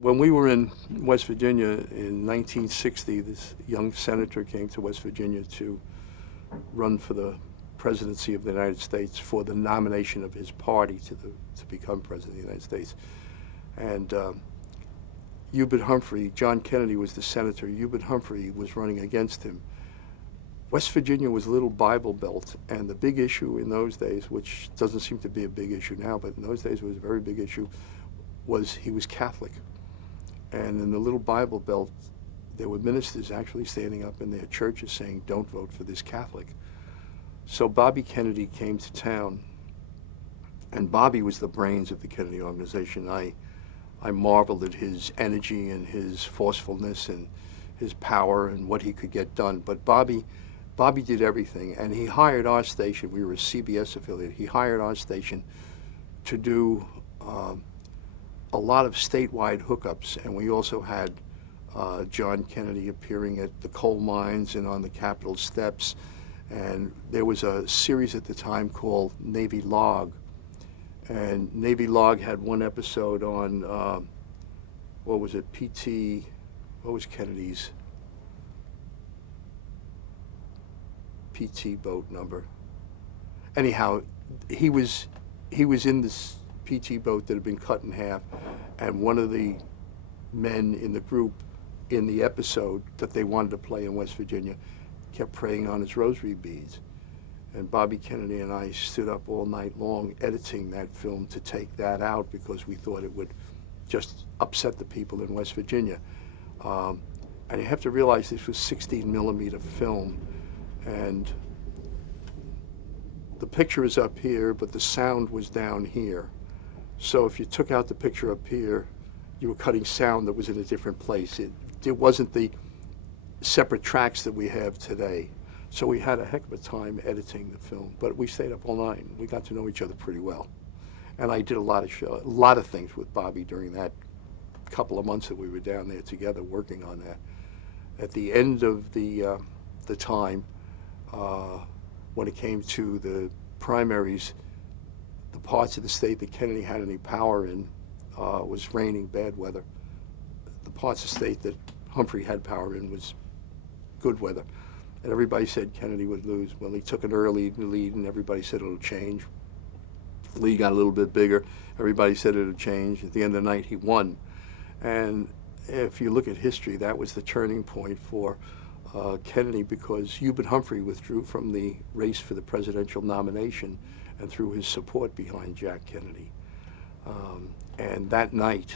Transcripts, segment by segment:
When we were in West Virginia in 1960, this young senator came to West Virginia to run for the presidency of the United States for the nomination of his party to become president of the United States. And Hubert Humphrey, John Kennedy was the senator, Hubert Humphrey was running against him. West Virginia was a little Bible Belt, and the big issue in those days, which doesn't seem to be a big issue now, but in those days it was a very big issue, was he was Catholic. And in the little Bible Belt, there were ministers actually standing up in their churches saying, don't vote for this Catholic. So Bobby Kennedy came to town, and Bobby was the brains of the Kennedy organization. I marveled at his energy and his forcefulness and his power and what he could get done. But Bobby did everything, and he hired our station. We were a CBS affiliate. He hired our station to do a lot of statewide hookups, and we also had John Kennedy appearing at the coal mines and on the Capitol steps. And there was a series at the time called Navy Log, and Navy Log had one episode on, what was it, what was Kennedy's PT Boat number? Anyhow, he was in this PT boat that had been cut in half, and one of the men in the group in the episode that they wanted to play in West Virginia kept praying on his rosary beads. And Bobby Kennedy and I stood up all night long editing that film to take that out because we thought it would just upset the people in West Virginia. And you have to realize this was 16 millimeter film, and the picture is up here, but the sound was down here. So if you took out the picture up here, you were cutting sound that was in a different place. It wasn't the separate tracks that we have today. So we had a heck of a time editing the film, but we stayed up all night. We got to know each other pretty well. And I did a lot of things with Bobby during that couple of months that we were down there together working on that. At the end of the time, when it came to the primaries, the parts of the state that Kennedy had any power in was raining, bad weather. The parts of the state that Humphrey had power in was good weather. And everybody said Kennedy would lose. Well, he took an early lead, and everybody said it'll change. The lead got a little bit bigger. Everybody said it'll change. At the end of the night, he won. And if you look at history, that was the turning point for Kennedy, because Hubert Humphrey withdrew from the race for the presidential nomination and threw his support behind Jack Kennedy. And that night,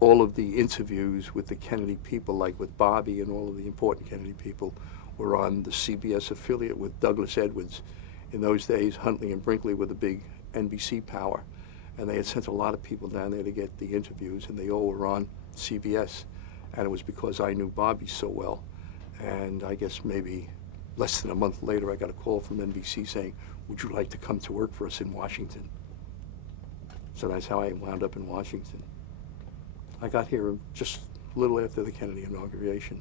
all of the interviews with the Kennedy people, like with Bobby and all of the important Kennedy people, were on the CBS affiliate with Douglas Edwards. In those days, Huntley and Brinkley were the big NBC power, and they had sent a lot of people down there to get the interviews, and they all were on CBS. And it was because I knew Bobby so well. And I guess maybe less than a month later, I got a call from NBC saying, would you like to come to work for us in Washington? So that's how I wound up in Washington. I got here just a little after the Kennedy inauguration.